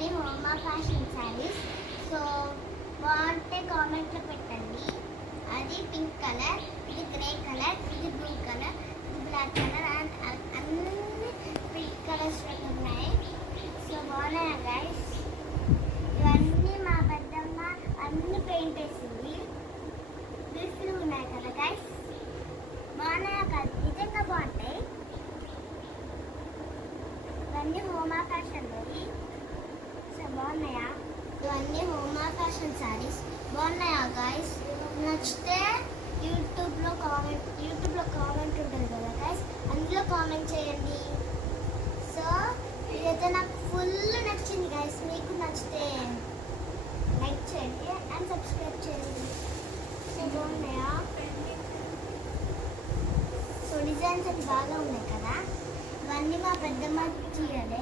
ఇవన్నీ హోమా fashion saris. So బాగుంటే కామెంట్లో పెట్టండి. అది పింక్ కలర్, ఇది గ్రే కలర్, ఇది బ్లూ కలర్, ఇది బ్లాక్ కలర్ అండ్ అన్ని పింక్ కలర్స్ ఉన్నాయి. సో బాగున్నాయా గైస్? ఇవన్నీ మా పెద్దమ్మ అన్ని పెయింట్ వేసింది. బ్యూటిఫుల్ ఉన్నాయి కదా గైస్? బాగున్నాయా కదా? నిజంగా బాగుంటాయి. ఇవన్నీ హోమా ఫ్యాషన్ లోవి. సో బాగున్నాయా? ఇవన్నీ హోమా ఫ్యాషన్ శారీస్. బాగున్నాయా గైస్? నచ్చితే యూట్యూబ్లో కామెంట్ ఉంటుంది కదా గైస్, అందులో కామెంట్ చేయండి. సో ఇదైతే నాకు ఫుల్ నచ్చింది గైస్. మీకు నచ్చితే లైక్ చేయండి అండ్ సబ్స్క్రైబ్ చేయండి. సో బాగున్నాయా? సో డిజైన్స్ అవి బాగా ఉన్నాయి కదా. ఇవన్నీ మా పెద్దమ్మ చీరలే.